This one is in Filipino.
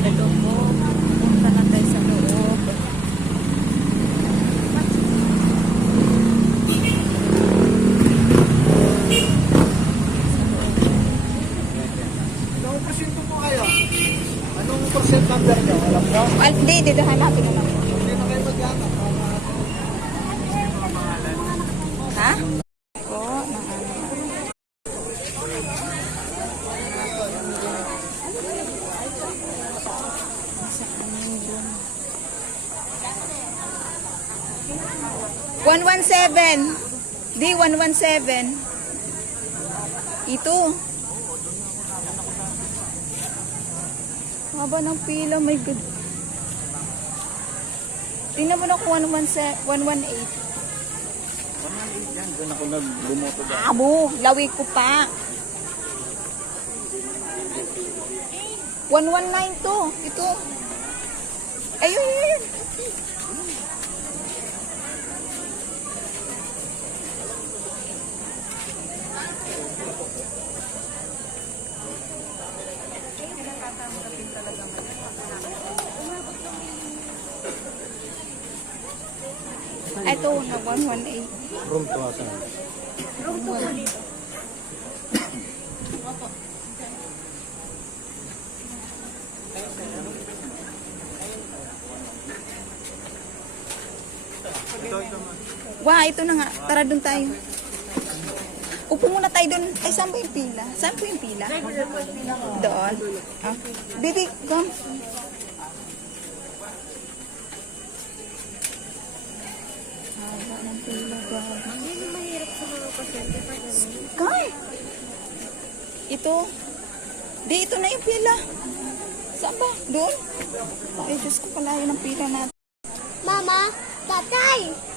Ito po. Punta na tayo sa loob. Anong porsyento po kayo? Anong percent number nyo? Alam nyo? Hindi, dito hanapin na lang. Hindi na kayo mag-anak. Ha? Po, ng ano. Saan yun dun? 117. Di, 117. Ito. Haba ng pila, my God. Tingnan mo na kung 118. 118. Yan, doon ako nagbumoto dahil. Amo, lawi ko pa. 119 to. Ito. Ayun, ayun. Ito, na 118. Room to asan? Wah, ito na nga. Tara doon tayo. Upo muna tayo doon. Ay, saan po yung pila? Saan po yung pila? Doon. Ah. Baby, come. Haba ng pila, God. Hindi na mahirap sa mga pasyente pa ganun. Kay! Ito. Di, ito na yung pila. Saan ba? Doon? Ay, Diyos ko, palayo ng pila natin. Mama, tatay!